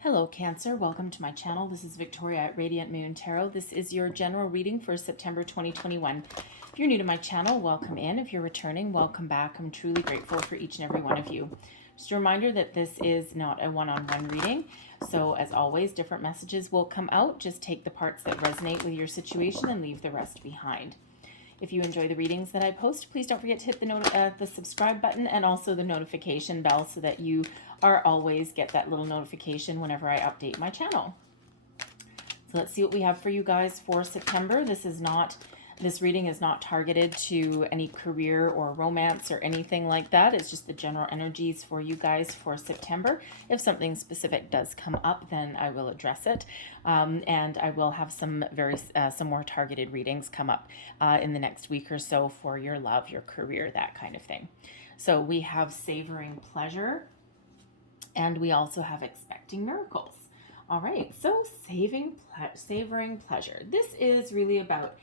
Hello Cancer, welcome to my channel. This is Victoria at Radiant Moon Tarot. This is your general reading for September 2021. If you're new to my channel, welcome in. If you're returning, welcome back. I'm truly grateful for each and every one of you. Just a reminder that this is not a one-on-one reading. So as always, different messages will come out. Just take the parts that resonate with your situation and leave the rest behind. If you enjoy the readings that I post, please don't forget to hit the subscribe button and also the notification bell so that you are always get that little notification whenever I update my channel. So let's see what we have for you guys for September. This reading is not targeted to any career or romance or anything like that. It's just the general energies for you guys for September. If something specific does come up, then I will address it. And I will have some more targeted readings come up in the next week or so for your love, your career, that kind of thing. So we have Savoring Pleasure, and we also have Expecting Miracles. All right, so Savoring Pleasure. This is really about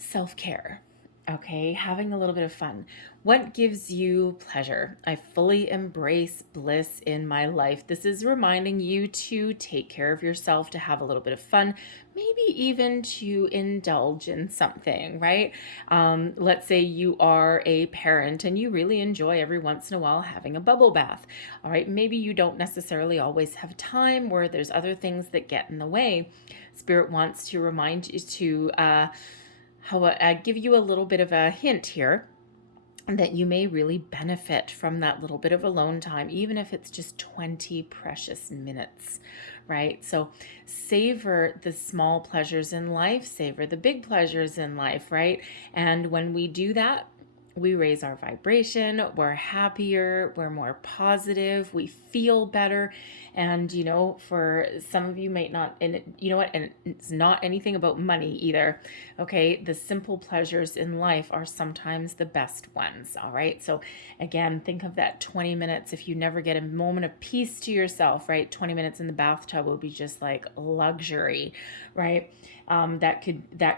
self-care, okay? Having a little bit of fun. What gives you pleasure? I fully embrace bliss in my life. This is reminding you to take care of yourself, to have a little bit of fun, maybe even to indulge in something, right? Let's say you are a parent and you really enjoy every once in a while having a bubble bath. All right, maybe you don't necessarily always have time, where there's other things that get in the way. Spirit wants to remind you to give you a little bit of a hint here that you may really benefit from that little bit of alone time, even if it's just 20 precious minutes, right? So savor the small pleasures in life, savor the big pleasures in life, right? And when we do that, we raise our vibration, we're happier, we're more positive, we feel better. And, you know, for some of you might not, and you know what, and it's not anything about money either, okay? The simple pleasures in life are sometimes the best ones, all right? So again, think of that 20 minutes. If you never get a moment of peace to yourself, right? 20 minutes in the bathtub will be just like luxury, right? That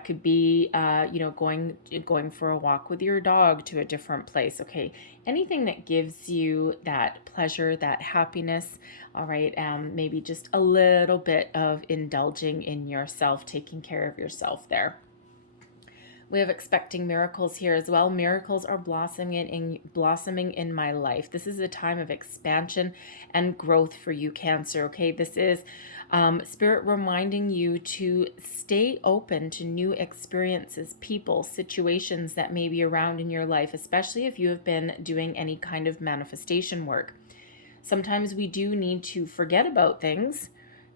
could be, going for a walk with your dog to a different place. Okay, anything that gives you that pleasure, that happiness. All right, maybe just a little bit of indulging in yourself, taking care of yourself there. We have Expecting Miracles here as well. Miracles are blossoming in my life. This is a time of expansion and growth for you, Cancer. Okay, this is Spirit reminding you to stay open to new experiences, people, situations that may be around in your life, especially if you have been doing any kind of manifestation work. Sometimes we do need to forget about things.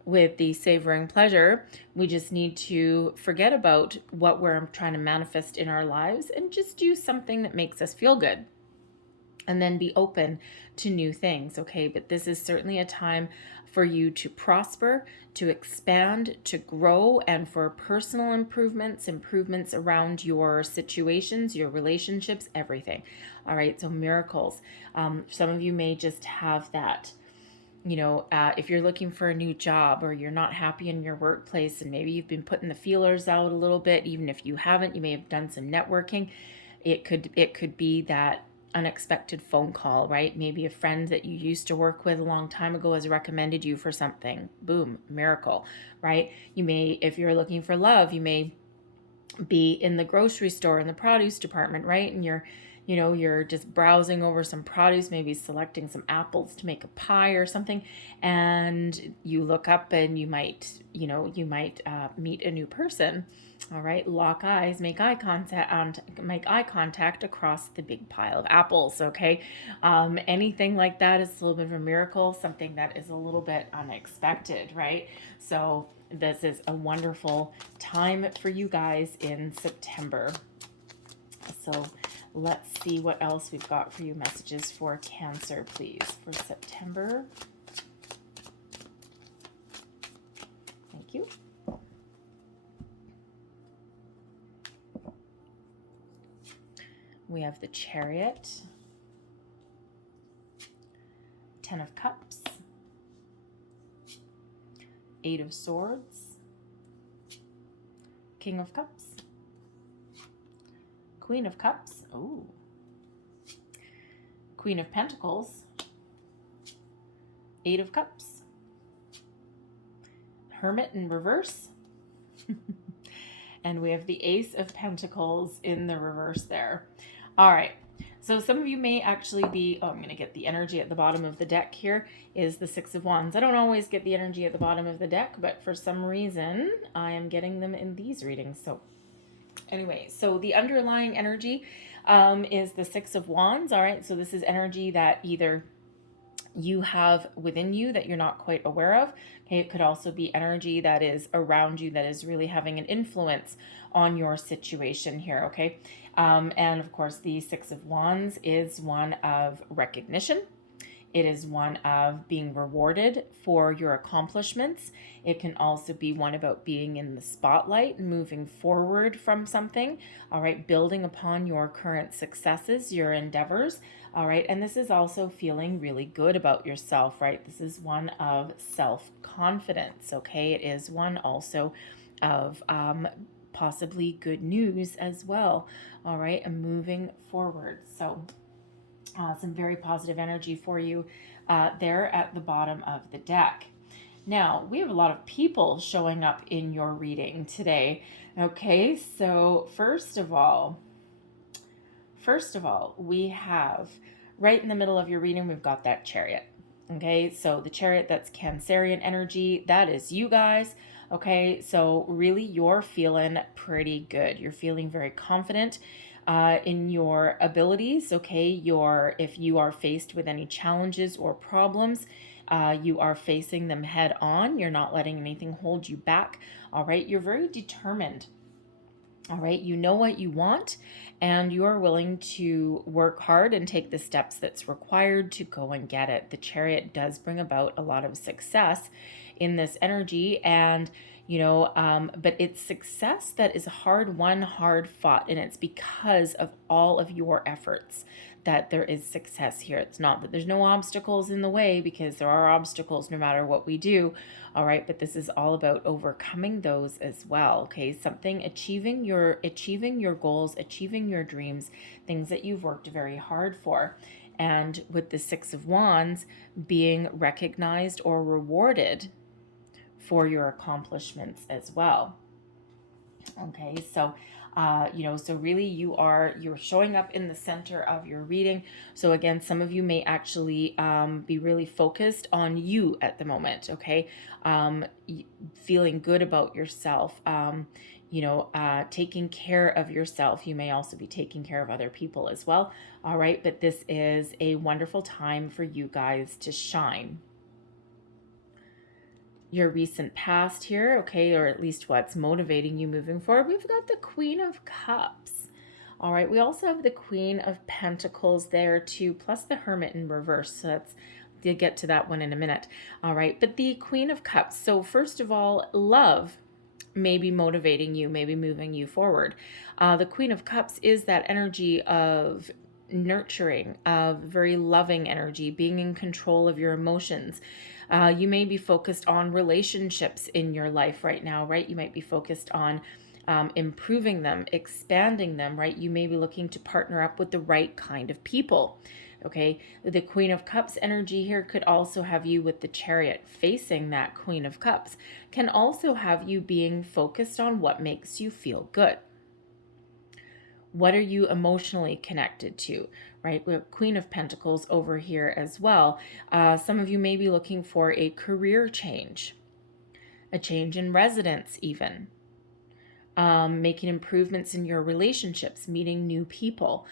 With the Savoring Pleasure, we just need to forget about what we're trying to manifest in our lives and just do something that makes us feel good, and then be open to new things, okay? But this is certainly a time for you to prosper, to expand, to grow, and for personal improvements around your situations, your relationships, everything. All right, so miracles. Some of you may just have that. If you're looking for a new job, or you're not happy in your workplace, and maybe you've been putting the feelers out a little bit, even if you haven't, you may have done some networking. It could be that unexpected phone call, right? Maybe a friend that you used to work with a long time ago has recommended you for something. Boom, miracle, right? You may, if you're looking for love, you may be in the grocery store in the produce department, right? And you're just browsing over some produce, maybe selecting some apples to make a pie or something, and you look up and you might meet a new person. All right, lock eyes, make eye contact across the big pile of apples. Okay, anything like that is a little bit of a miracle, something that is a little bit unexpected, right? So this is a wonderful time for you guys in September. So let's see what else we've got for you. Messages for Cancer, please, for September. Thank you. We have the Chariot, 10 of Cups, 8 of Swords, King of Cups, Queen of Cups, oh, Queen of Pentacles, 8 of Cups, Hermit in reverse. And we have the Ace of Pentacles in the reverse there. All right. So some of you may actually be, I'm going to get the energy at the bottom of the deck here, is the Six of Wands. I don't always get the energy at the bottom of the deck, but for some reason, I am getting them in these readings. So anyway, so the underlying energy is the Six of Wands. All right. So this is energy that either you have within you that you're not quite aware of. Okay, it could also be energy that is around you that is really having an influence on your situation here. Okay, and of course, the Six of Wands is one of recognition. It is one of being rewarded for your accomplishments. It can also be one about being in the spotlight, moving forward from something, all right, building upon your current successes, your endeavors, all right, and this is also feeling really good about yourself, right? This is one of self-confidence, okay? It is one also of possibly good news as well, all right, and moving forward. So some very positive energy for you there at the bottom of the deck. Now, we have a lot of people showing up in your reading today. Okay, so first of all, we have right in the middle of your reading, we've got that Chariot. Okay, so the Chariot, that's Cancerian energy. That is you guys. Okay, so really you're feeling pretty good. You're feeling very confident in your abilities. Okay, if you are faced with any challenges or problems, you are facing them head on. You're not letting anything hold you back. All right, you're very determined. All right, you know what you want, and you are willing to work hard and take the steps that's required to go and get it. The Chariot does bring about a lot of success in this energy, and but it's success that is hard won, hard fought, and it's because of all of your efforts that there is success here. It's not that there's no obstacles in the way, because there are obstacles no matter what we do. All right, but this is all about overcoming those as well. Okay, achieving your goals, achieving your dreams, things that you've worked very hard for. And with the Six of Wands, being recognized or rewarded for your accomplishments as well. Okay, so so really you're showing up in the center of your reading. So again, some of you may actually be really focused on you at the moment. Okay, feeling good about yourself. Taking care of yourself. You may also be taking care of other people as well. All right, but this is a wonderful time for you guys to shine. Your recent past here, okay, or at least what's motivating you moving forward. We've got the Queen of Cups. All right, we also have the Queen of Pentacles there too, plus the Hermit in reverse. So we'll get to that one in a minute. All right, but the Queen of Cups. So first of all, love may be motivating you, maybe moving you forward. The Queen of Cups is that energy of nurturing, of very loving energy, being in control of your emotions. You may be focused on relationships in your life right now, right? You might be focused on improving them, expanding them, right? You may be looking to partner up with the right kind of people. Okay, the Queen of Cups energy here could also have you with the Chariot facing that Queen of Cups, can also have you being focused on what makes you feel good. What are you emotionally connected to, right? We have Queen of Pentacles over here as well. Some of you may be looking for a career change, a change in residence even, making improvements in your relationships, meeting new people,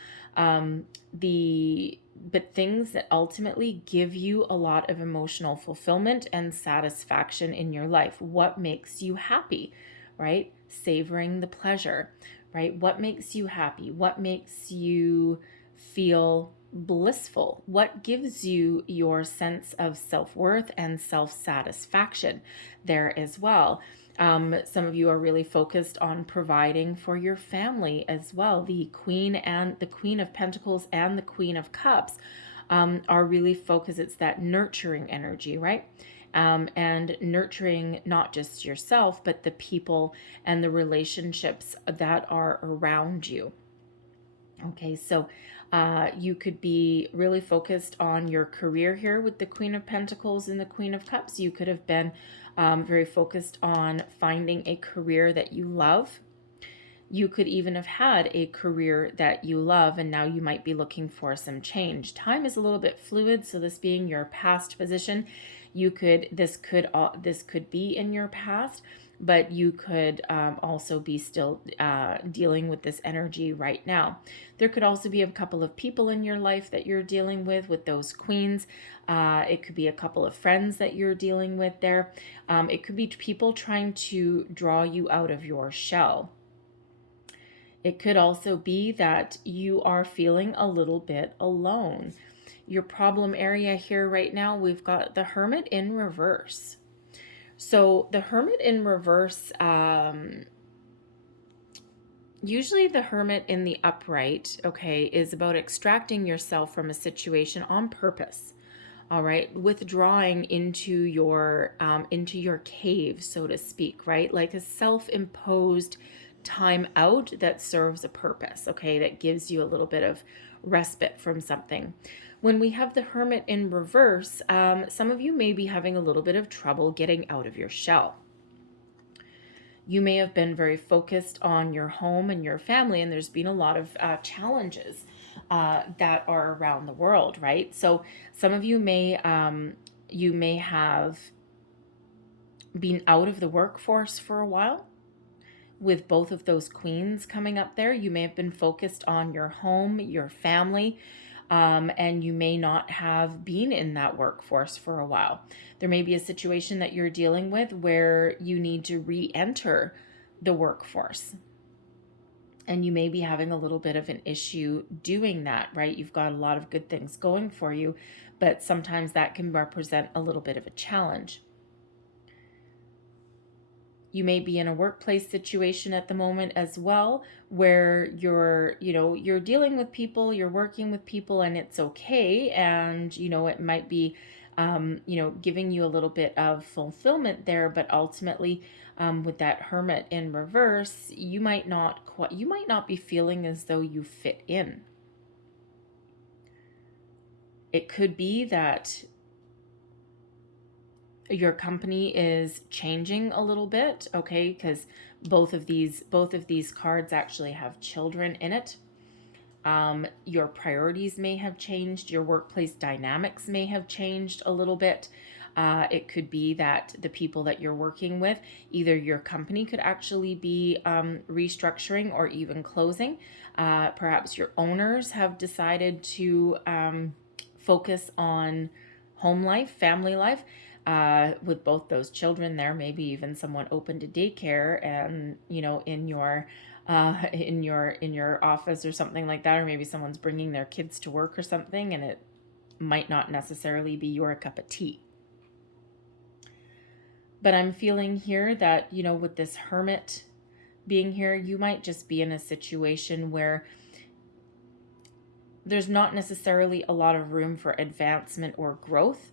but things that ultimately give you a lot of emotional fulfillment and satisfaction in your life. What makes you happy, right? Savoring the pleasure, right? What makes you happy? What makes you feel blissful? What gives you your sense of self-worth and self-satisfaction there as well? Some of you are really focused on providing for your family as well. The Queen of Pentacles and the Queen of Cups are really focused. It's that nurturing energy, right? And nurturing not just yourself, but the people and the relationships that are around you. Okay, so You could be really focused on your career here with the Queen of Pentacles and the Queen of Cups. You could have been very focused on finding a career that you love. You could even have had a career that you love, and now you might be looking for some change. Time is a little bit fluid, so this being your past position, this could be in your past, but you could also be still dealing with this energy right now. There could also be a couple of people in your life that you're dealing with those queens. It could be a couple of friends that you're dealing with there. It could be people trying to draw you out of your shell. It could also be that you are feeling a little bit alone. Your problem area here right now, we've got the Hermit in reverse. So the Hermit in reverse, usually the Hermit in the upright, okay, is about extracting yourself from a situation on purpose. All right, withdrawing into your cave, so to speak, right? Like a self-imposed time out that serves a purpose, okay, that gives you a little bit of respite from something. When we have the Hermit in reverse, some of you may be having a little bit of trouble getting out of your shell. You may have been very focused on your home and your family, and there's been a lot of challenges that are around the world, right? So some of you may have been out of the workforce for a while. With both of those queens coming up there, you may have been focused on your home, your family, and you may not have been in that workforce for a while. There may be a situation that you're dealing with where you need to re-enter the workforce. And you may be having a little bit of an issue doing that, right? You've got a lot of good things going for you, but sometimes that can represent a little bit of a challenge. You may be in a workplace situation at the moment as well, where you're dealing with people, you're working with people, and it's okay. And, it might be, giving you a little bit of fulfillment there, but ultimately, with that Hermit in reverse, you might not be feeling as though you fit in. It could be that your company is changing a little bit, okay, because both of these cards actually have children in it. Your priorities may have changed. Your workplace dynamics may have changed a little bit. It could be that the people that you're working with, either your company could actually be restructuring or even closing. Perhaps your owners have decided to focus on home life, family life. With both those children there, maybe even someone opened a daycare and, in your office or something like that, or maybe someone's bringing their kids to work or something, and it might not necessarily be your cup of tea. But I'm feeling here that, with this Hermit being here, you might just be in a situation where there's not necessarily a lot of room for advancement or growth.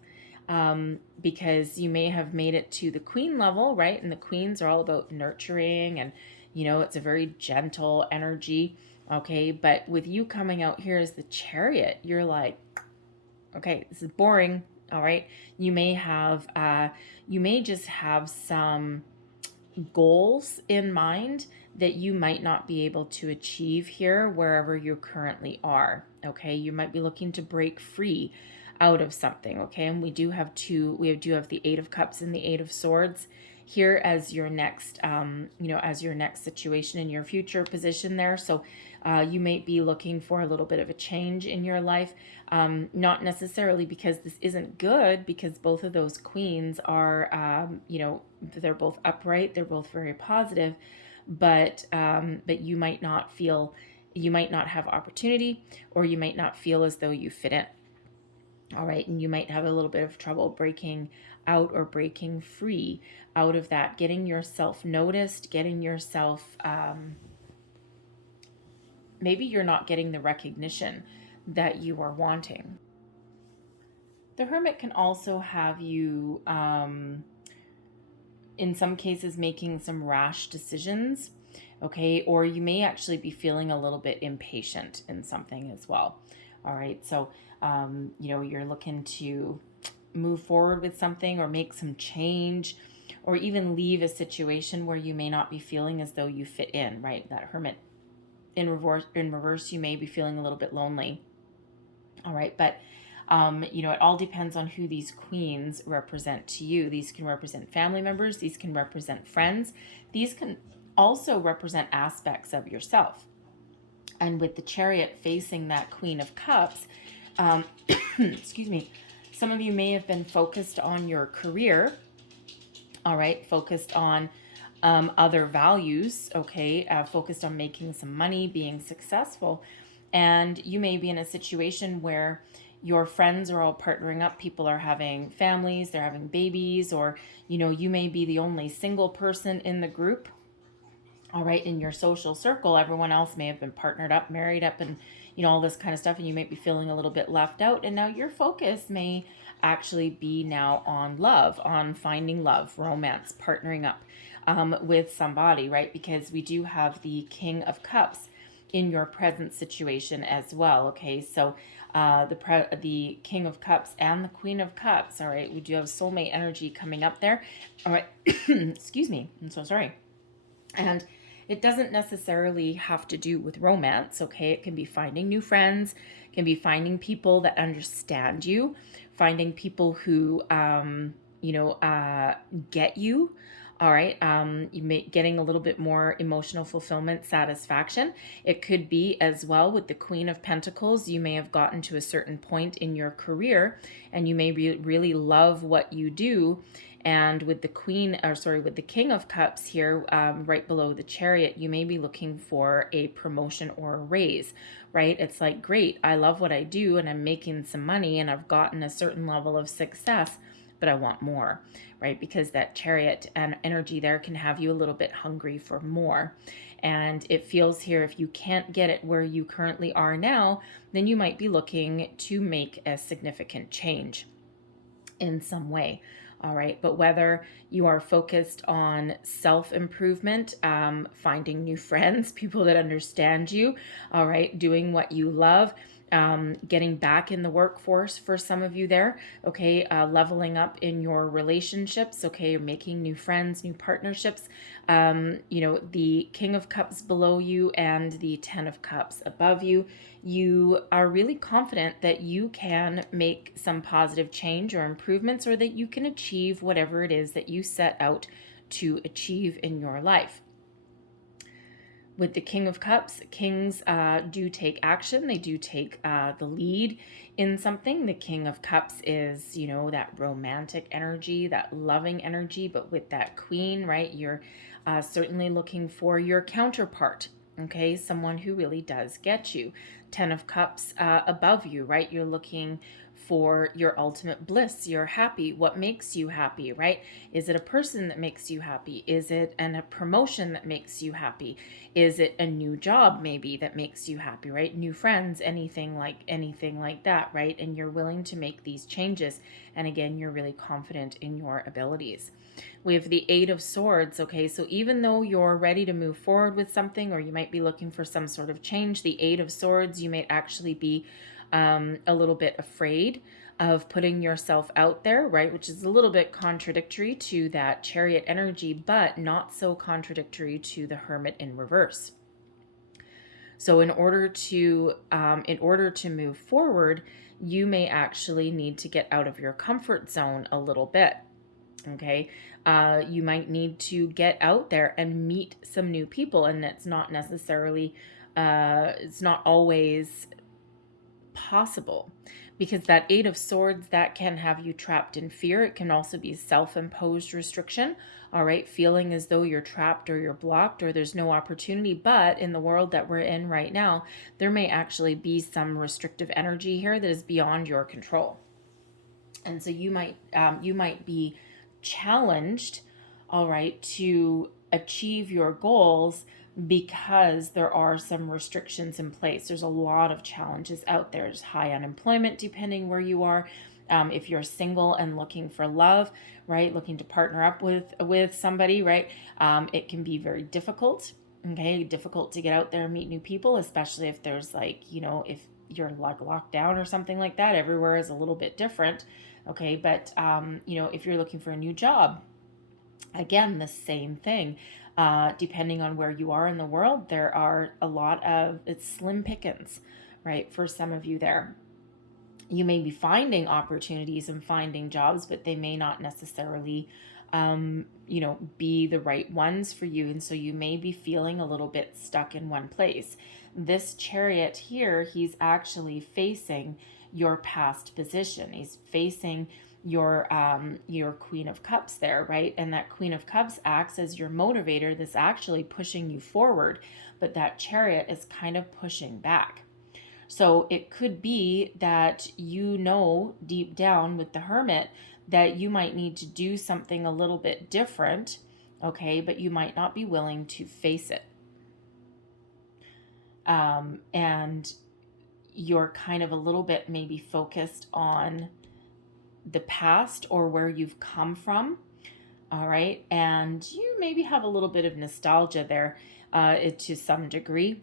Because you may have made it to the queen level, right? And the queens are all about nurturing, and it's a very gentle energy, okay? But with you coming out here as the Chariot, you're like, okay, this is boring, all right? You may just have some goals in mind that you might not be able to achieve here wherever you currently are, okay? You might be looking to break free out of something, okay? And we do have the Eight of Cups and the Eight of Swords here as your next situation in your future position there. So you might be looking for a little bit of a change in your life, not necessarily because this isn't good, because both of those queens are they're both upright, they're both very positive, but you might not have opportunity, or you might not feel as though you fit in. All right, and you might have a little bit of trouble breaking out or breaking free out of that, getting yourself noticed, getting yourself, maybe you're not getting the recognition that you are wanting. The Hermit can also have you, in some cases, making some rash decisions. okay? Or you may actually be feeling a little bit impatient in something as well. All right, so you're looking to move forward with something or make some change, or even leave a situation where you may not be feeling as though you fit in, right? That Hermit in reverse, you may be feeling a little bit lonely. All right, but it all depends on who these queens represent to you. These can represent family members, these can represent friends, these can also represent aspects of yourself. And with the Chariot facing that Queen of Cups, excuse me, some of you may have been focused on your career, all right, focused on other values, okay, focused on making some money, being successful. And you may be in a situation where your friends are all partnering up. People are having families, they're having babies, or, you may be the only single person in the group. All right, in your social circle, everyone else may have been partnered up, married up, and all this kind of stuff, and you might be feeling a little bit left out. And now your focus may actually be now on love, on finding love, romance, partnering up with somebody, right? Because we do have the King of Cups in your present situation as well. Okay, so the King of Cups and the Queen of Cups. All right, we do have soulmate energy coming up there. All right, excuse me, I'm so sorry. And it doesn't necessarily have to do with romance, okay? It can be finding new friends, can be finding people that understand you, finding people who, get you, all right? Getting a little bit more emotional fulfillment, satisfaction. It could be as well with the Queen of Pentacles. You may have gotten to a certain point in your career and you may really love what you do. And with the with the King of Cups here, right below the Chariot, you may be looking for a promotion or a raise, right? It's like, great, I love what I do and I'm making some money and I've gotten a certain level of success, but I want more, right? Because that Chariot and energy there can have you a little bit hungry for more. And it feels here, if you can't get it where you currently are now, then you might be looking to make a significant change in some way. All right, but whether you are focused on self-improvement, finding new friends, people that understand you, all right, doing what you love, getting back in the workforce for some of you there, okay, leveling up in your relationships, okay, you're making new friends, new partnerships, the King of Cups below you and the Ten of Cups above you, you are really confident that you can make some positive change or improvements, or that you can achieve whatever it is that you set out to achieve in your life. With the King of Cups, kings do take action. They do take the lead in something. The King of Cups is, that romantic energy, that loving energy. But with that Queen, right, you're certainly looking for your counterpart, okay? Someone who really does get you. Ten of Cups above you, right? You're looking for your ultimate bliss. You're happy. What makes you happy, right? Is it a person that makes you happy? Is it a promotion that makes you happy? Is it a new job maybe that makes you happy, right? New friends, anything like that, right? And you're willing to make these changes. And again, you're really confident in your abilities. We have the Eight of Swords, okay? So even though you're ready to move forward with something, or you might be looking for some sort of change, the Eight of Swords, you may actually be a little bit afraid of putting yourself out there, right? Which is a little bit contradictory to that Chariot energy, but not so contradictory to the Hermit in reverse. So in order to move forward, you may actually need to get out of your comfort zone a little bit. Okay, you might need to get out there and meet some new people, and it's not necessarily, it's not always possible, because that Eight of Swords, that can have you trapped in fear. It can also be self-imposed restriction, all right, feeling as though you're trapped or you're blocked or there's no opportunity. But in the world that we're in right now, there may actually be some restrictive energy here that is beyond your control. And so you might be challenged, all right, to achieve your goals, because there are some restrictions in place. There's a lot of challenges out there. There's high unemployment depending where you are. If you're single and looking for love, right, looking to partner up with somebody, right, it can be very difficult. Okay, difficult to get out there and meet new people, especially if there's like, if you're like locked down or something like that. Everywhere is a little bit different. Okay, but if you're looking for a new job, again, the same thing. Depending on where you are in the world, there are a lot of, it's slim pickings, right? For some of you there, you may be finding opportunities and finding jobs, but they may not necessarily, be the right ones for you. And so you may be feeling a little bit stuck in one place. This Chariot here, he's actually facing your past position. He's facing your Queen of Cups there, right? And that Queen of Cups acts as your motivator. That's actually pushing you forward, but that Chariot is kind of pushing back. So it could be that deep down with the Hermit that you might need to do something a little bit different, okay, but you might not be willing to face it. And you're kind of a little bit maybe focused on the past or where you've come from. All right. And you maybe have a little bit of nostalgia there to some degree.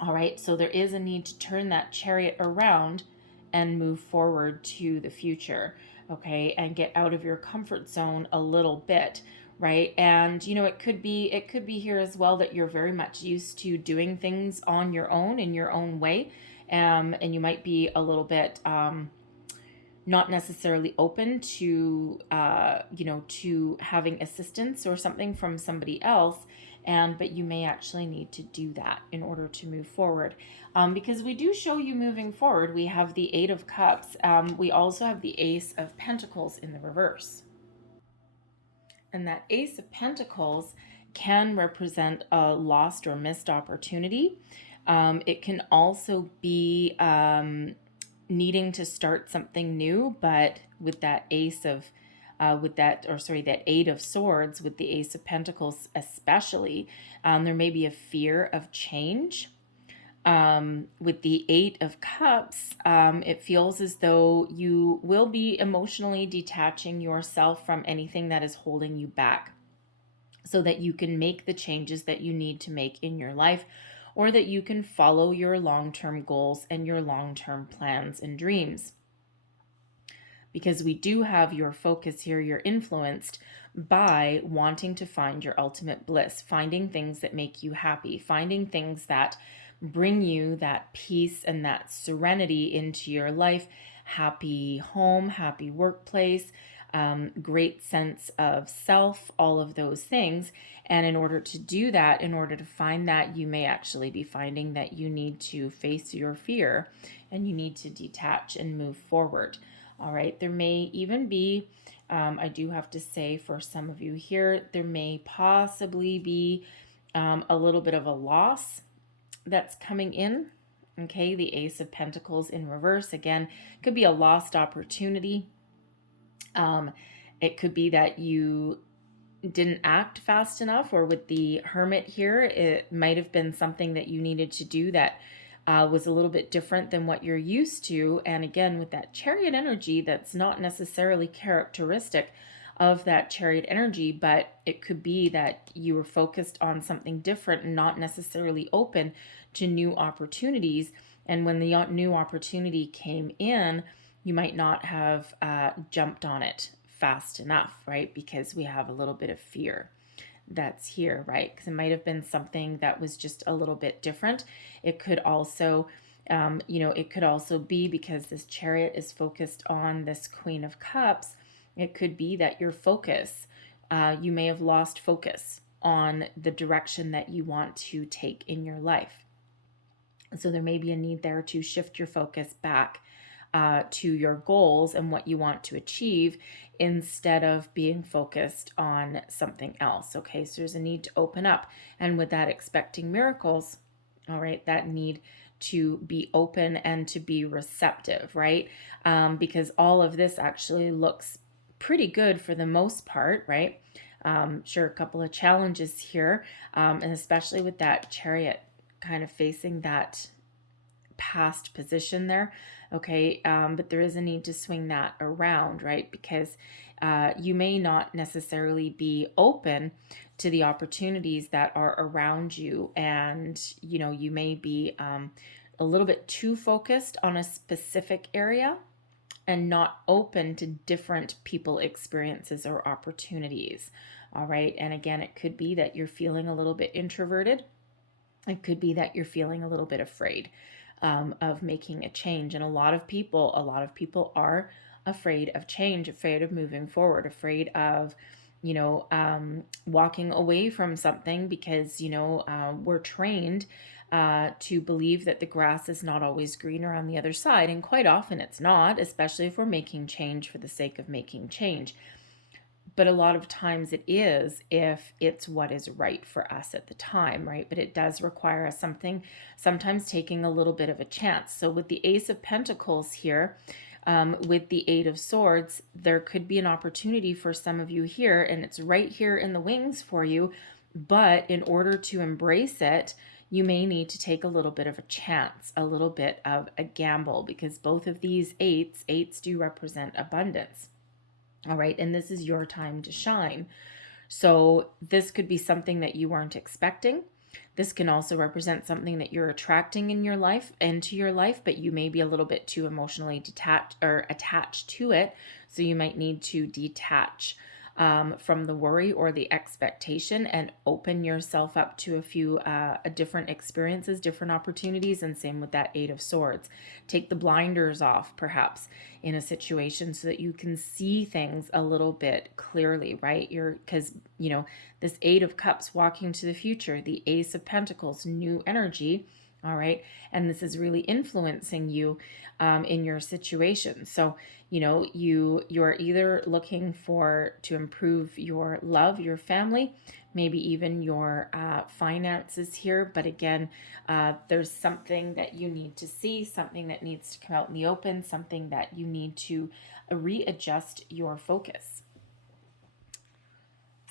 All right. So there is a need to turn that Chariot around and move forward to the future. Okay. And get out of your comfort zone a little bit. Right. And, it could be here as well that you're very much used to doing things on your own in your own way. And you might be a little bit, not necessarily open to to having assistance or something from somebody else, but you may actually need to do that in order to move forward, because we do show you moving forward. We have the Eight of Cups. We also have the Ace of Pentacles in the reverse, and that Ace of Pentacles can represent a lost or missed opportunity. It can also be needing to start something new, but with that that Eight of Swords, with the Ace of Pentacles especially, there may be a fear of change. With the Eight of Cups, it feels as though you will be emotionally detaching yourself from anything that is holding you back, so that you can make the changes that you need to make in your life, or that you can follow your long-term goals and your long-term plans and dreams. Because we do have your focus here, you're influenced by wanting to find your ultimate bliss, finding things that make you happy, finding things that bring you that peace and that serenity into your life, happy home, happy workplace, great sense of self, all of those things. And in order to do that, in order to find that, you may actually be finding that you need to face your fear and you need to detach and move forward. All right, there may even be, I do have to say for some of you here, there may possibly be a little bit of a loss that's coming in. Okay, the Ace of Pentacles in reverse, again, could be a lost opportunity. It could be that you didn't act fast enough, or with the Hermit here, it might have been something that you needed to do that was a little bit different than what you're used to. And again, with that Chariot energy, that's not necessarily characteristic of that Chariot energy, but it could be that you were focused on something different and not necessarily open to new opportunities. And when the new opportunity came in, you might not have jumped on it fast enough, right? Because we have a little bit of fear that's here, right? Because it might have been something that was just a little bit different. It could also, it could also be because this Chariot is focused on this Queen of Cups. It could be that your focus, you may have lost focus on the direction that you want to take in your life. So there may be a need there to shift your focus back to your goals and what you want to achieve, instead of being focused on something else. Okay, so there's a need to open up, and with that, expecting miracles. All right, that need to be open and to be receptive, right? Because all of this actually looks pretty good for the most part, right? Sure, a couple of challenges here, and especially with that Chariot kind of facing that past position there, okay? But there is a need to swing that around, right? Because you may not necessarily be open to the opportunities that are around you, and you may be a little bit too focused on a specific area and not open to different people experiences or opportunities. All right. And again, it could be that you're feeling a little bit introverted. It could be that you're feeling a little bit afraid of making a change. And a lot of people are afraid of change, afraid of moving forward, afraid of walking away from something because we're trained to believe that the grass is not always greener on the other side, and quite often it's not, especially if we're making change for the sake of making change. But a lot of times it is, if it's what is right for us at the time, right? But it does require us sometimes taking a little bit of a chance. So with the Ace of Pentacles here, with the Eight of Swords, there could be an opportunity for some of you here, and it's right here in the wings for you. But in order to embrace it, you may need to take a little bit of a chance, a little bit of a gamble, because both of these eights do represent abundance. All right, and this is your time to shine. So this could be something that you weren't expecting. This can also represent something that you're attracting in your life, into your life, but you may be a little bit too emotionally detached or attached to it. So you might need to detach from the worry or the expectation and open yourself up to a few different experiences, different opportunities. And same with that Eight of Swords. Take the blinders off, perhaps, in a situation so that you can see things a little bit clearly, right? Because this Eight of Cups, walking to the future, the Ace of Pentacles, new energy. All right. And this is really influencing you in your situation. So, you're either looking to improve your love, your family, maybe even your finances here. But again, there's something that you need to see, something that needs to come out in the open, something that you need to readjust your focus.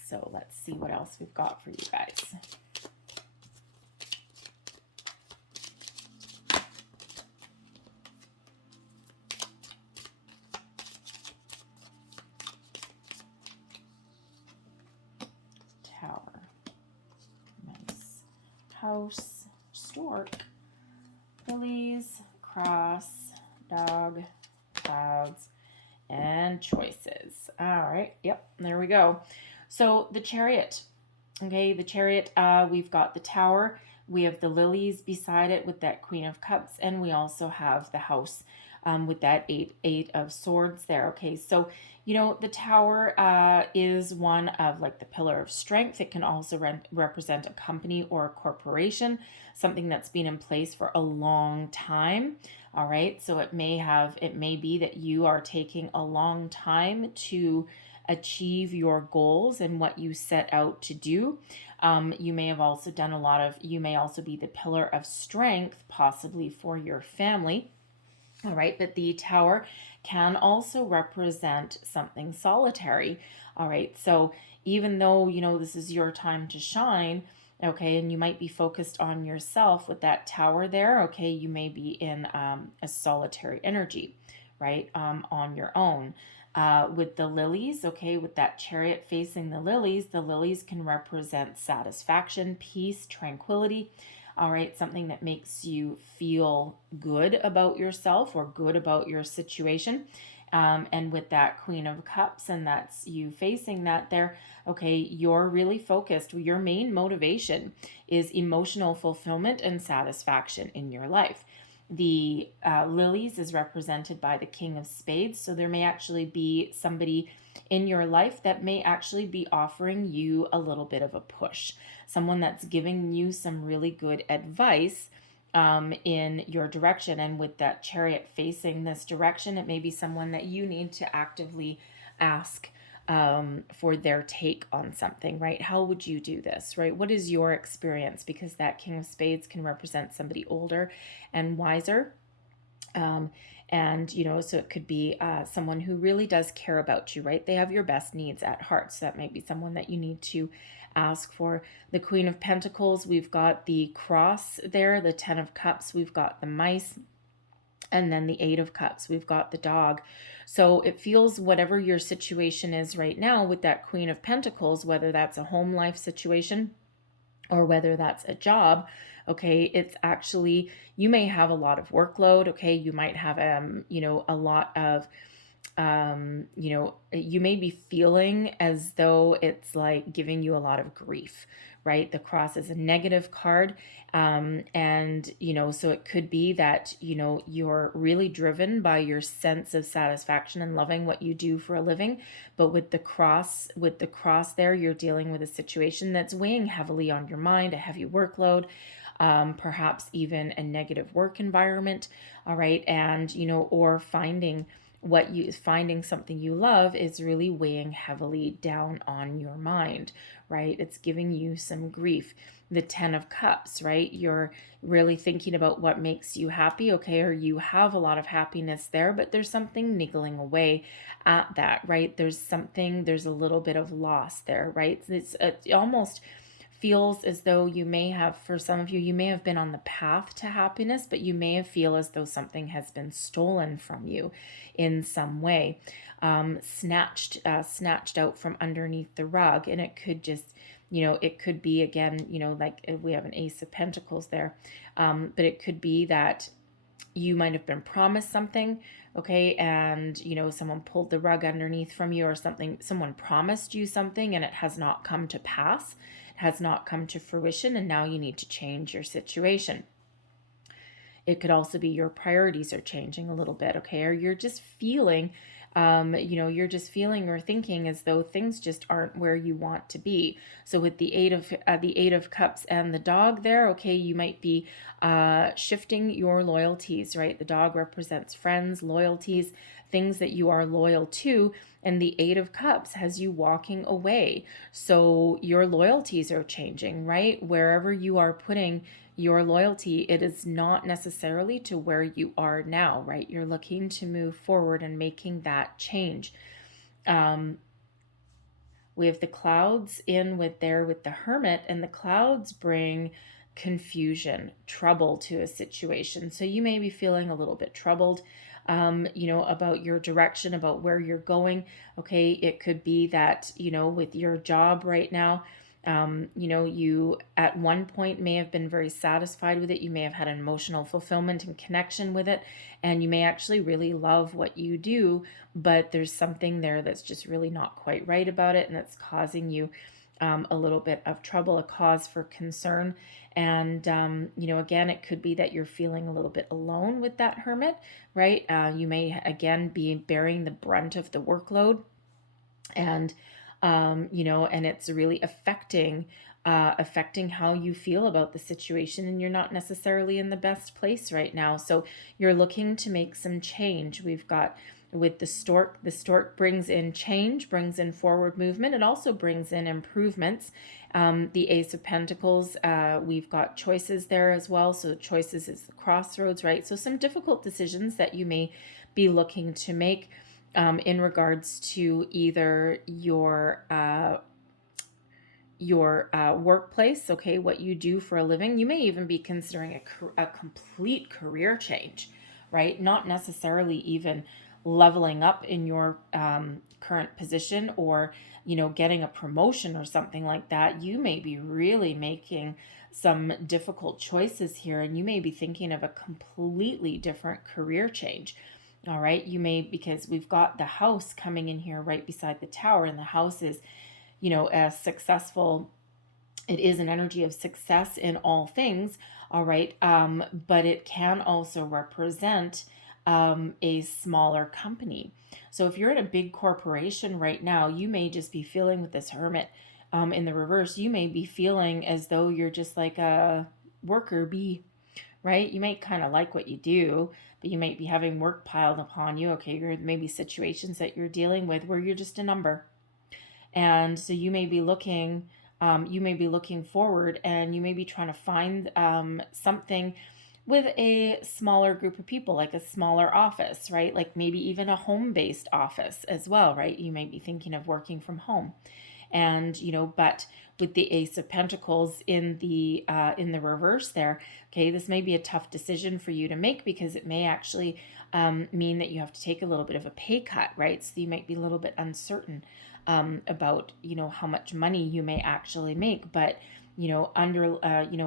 So let's see what else we've got for you guys. Tower. Nice. House. Stork. Lilies. Cross. Dog. Clouds. And choices. All right. Yep. There we go. So the Chariot. Okay. The Chariot. We've got the Tower. We have the lilies beside it with that Queen of Cups. And we also have the house with that eight of swords there. Okay. So, the Tower is one of like the pillar of strength. It can also represent a company or a corporation, something that's been in place for a long time. All right. So it may be that you are taking a long time to achieve your goals and what you set out to do. You may have also done you may also be the pillar of strength, possibly for your family. All right, but the Tower can also represent something solitary. All right, so even though, this is your time to shine, okay, and you might be focused on yourself with that Tower there, okay, you may be in a solitary energy, right, on your own. With the lilies, okay, with that Chariot facing the lilies can represent satisfaction, peace, tranquility. All right, something that makes you feel good about yourself or good about your situation. And with that Queen of Cups, and that's you facing that there, okay, you're really focused. Your main motivation is emotional fulfillment and satisfaction in your life. The lilies is represented by the King of Spades. So there may actually be somebody in your life that may actually be offering you a little bit of a push. Someone that's giving you some really good advice in your direction. And with that Chariot facing this direction, it may be someone that you need to actively ask for their take on something, right? How would you do this, right? What is your experience? Because that King of Spades can represent somebody older and wiser. And, so it could be someone who really does care about you, right? They have your best needs at heart. So that might be someone that you need to ask for. The Queen of Pentacles, we've got the cross there, the 10 of Cups, we've got the mice, and then the 8 of Cups, we've got the dog. So it feels whatever your situation is right now with that Queen of Pentacles, whether that's a home life situation or whether that's a job, okay, it's actually, you may have a lot of workload, okay, you might have, a lot of, you may be feeling as though it's like giving you a lot of grief, right? The cross is a negative card. And, so it could be that, you're really driven by your sense of satisfaction and loving what you do for a living. But with the cross there, you're dealing with a situation that's weighing heavily on your mind, a heavy workload, perhaps even a negative work environment. All right. And, or finding something you love is really weighing heavily down on your mind, right? It's giving you some grief. The 10 of Cups, right? You're really thinking about what makes you happy, okay? Or you have a lot of happiness there, but there's something niggling away at that, right? There's a little bit of loss there, right? It almost feels as though for some of you, you may have been on the path to happiness, but you may feel as though something has been stolen from you in some way, snatched out from underneath the rug. And it could just, it could be, again, like we have an Ace of Pentacles there, but it could be that you might have been promised something, okay, and someone pulled the rug underneath from you, or someone promised you something and it has not come to pass, it has not come to fruition, and now you need to change your situation. It could also be your priorities are changing a little bit, okay, or you're just feeling or thinking as though things just aren't where you want to be. So with the eight of Cups and the dog there, okay, you might be shifting your loyalties, right? The dog represents friends, loyalties, things that you are loyal to, and the 8 of Cups has you walking away. So your loyalties are changing, right? Wherever you are putting your loyalty, it is not necessarily to where you are now, right? You're looking to move forward and making that change. We have the clouds with the Hermit, and the clouds bring confusion, trouble to a situation. So you may be feeling a little bit troubled, about your direction, about where you're going. Okay, it could be that, with your job right now, you at one point may have been very satisfied with it. You may have had an emotional fulfillment and connection with it, and you may actually really love what you do, but there's something there that's just really not quite right about it, and it's causing you a little bit of trouble, a cause for concern. And, again, it could be that you're feeling a little bit alone with that Hermit, right? You may, again, be bearing the brunt of the workload, and and it's really affecting how you feel about the situation, and you're not necessarily in the best place right now. So you're looking to make some change. We've got with the stork brings in change, brings in forward movement. It also brings in improvements. The Ace of Pentacles, we've got choices there as well. So choices is the crossroads, right? So some difficult decisions that you may be looking to make in regards to either your workplace, okay, what you do for a living. You may even be considering a complete career change, right? Not necessarily even leveling up in your current position, or getting a promotion or something like that. You may be really making some difficult choices here, and you may be thinking of a completely different career change. All right, you may, because we've got the house coming in here right beside the tower, and the house is, a successful, it is an energy of success in all things. All right, but it can also represent a smaller company. So if you're in a big corporation right now, you may just be feeling with this Hermit in the reverse, you may be feeling as though you're just like a worker bee, right? You might kind of like what you do, but you might be having work piled upon you. Okay, you're maybe situations that you're dealing with where you're just a number. And so you may be looking forward, and you may be trying to find something with a smaller group of people, like a smaller office, right? Like maybe even a home-based office as well, right? You might be thinking of working from home. And but with the Ace of Pentacles in the reverse there, okay, this may be a tough decision for you to make, because it may actually mean that you have to take a little bit of a pay cut, right? So you might be a little bit uncertain about how much money you may actually make. But under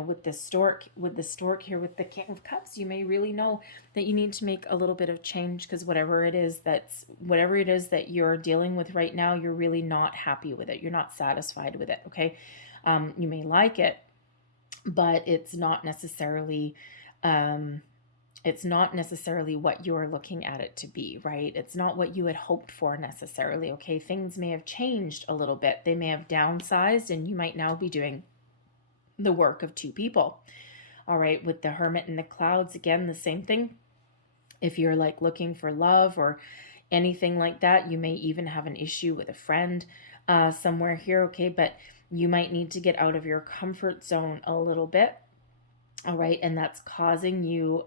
with the stork here with the King of Cups, you may really know that you need to make a little bit of change, because whatever it is that you're dealing with right now, you're really not happy with it. You're not satisfied with it. Okay. You may like it, but it's not necessarily what you're looking at it to be, right? It's not what you had hoped for necessarily. Okay. Things may have changed a little bit. They may have downsized, and you might now be doing the work of two people. All right, with the Hermit and the clouds, again, the same thing. If you're like looking for love or anything like that, you may even have an issue with a friend somewhere here. Okay, but you might need to get out of your comfort zone a little bit. All right, and that's causing you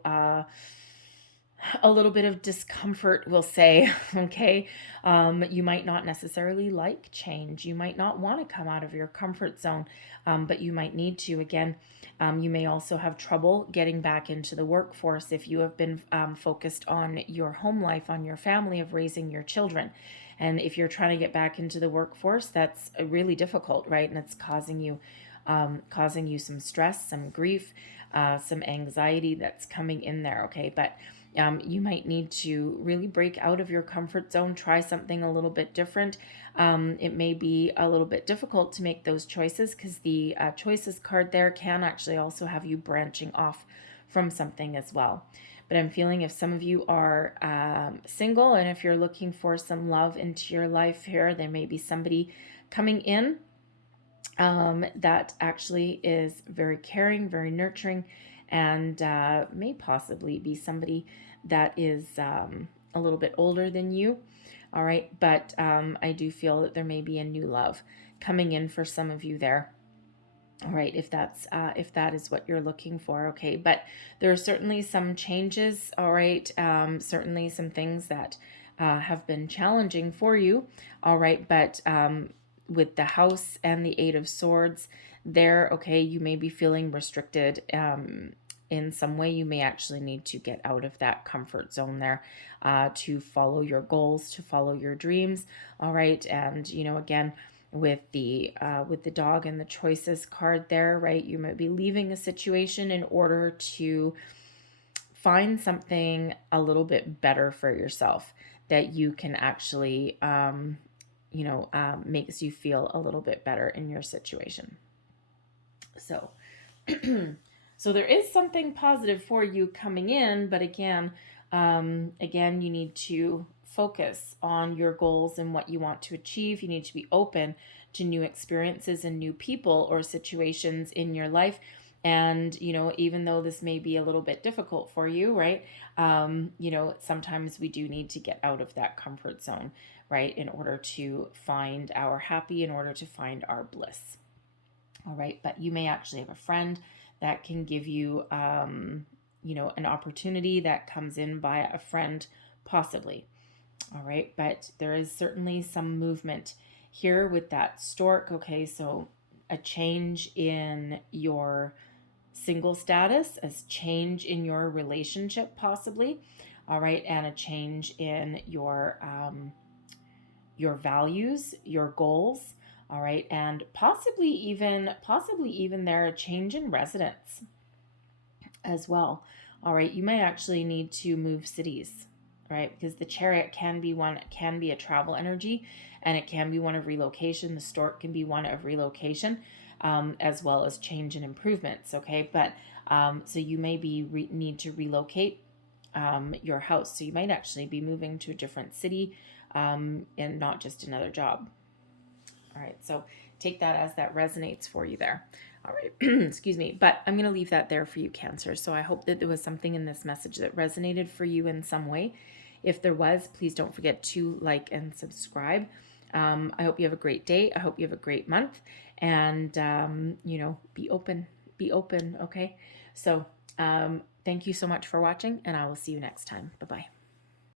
a little bit of discomfort, we'll say. Okay. You might not necessarily like change. You might not want to come out of your comfort zone, but you might need to. Again, you may also have trouble getting back into the workforce if you have been focused on your home life, on your family, of raising your children. And if you're trying to get back into the workforce, that's really difficult, right? And it's causing you some stress, some grief, some anxiety that's coming in there. Okay, but you might need to really break out of your comfort zone, try something a little bit different. It may be a little bit difficult to make those choices, because the choices card there can actually also have you branching off from something as well. But I'm feeling if some of you are single, and if you're looking for some love into your life here, there may be somebody coming in that actually is very caring, very nurturing, and may possibly be somebody that is a little bit older than you. All right, but I do feel that there may be a new love coming in for some of you there. All right, if that is what you're looking for. Okay, but there are certainly some changes. All right, certainly some things that have been challenging for you. All right, but with the House and the Eight of Swords there, okay, you may be feeling restricted in some way. You may actually need to get out of that comfort zone there to follow your goals, to follow your dreams. All right, and again, with the dog and the choices card there, right, you might be leaving a situation in order to find something a little bit better for yourself that you can actually makes you feel a little bit better in your situation. So so there is something positive for you coming in, but again, you need to focus on your goals and what you want to achieve. You need to be open to new experiences and new people or situations in your life. And even though this may be a little bit difficult for you, right, sometimes we do need to get out of that comfort zone, right, in order to find our happy, in order to find our bliss. All right, but you may actually have a friend that can give you an opportunity that comes in by a friend, possibly. All right, but there is certainly some movement here with that stork. Okay, so a change in your single status, a change in your relationship, possibly. All right, and a change in your values, your goals. All right, and possibly even there a change in residence as well. All right, you may actually need to move cities, right? Because the Chariot can be a travel energy, and it can be one of relocation. The stork can be one of relocation, as well as change and improvements. Okay, but so you may need to relocate your house. So you might actually be moving to a different city, and not just another job. All right, so take that as that resonates for you there. All right, excuse me, but I'm going to leave that there for you, Cancer. So I hope that there was something in this message that resonated for you in some way. If there was, please don't forget to like and subscribe. I hope you have a great day. I hope you have a great month, and be open, okay? So Thank you so much for watching, and I will see you next time. Bye-bye.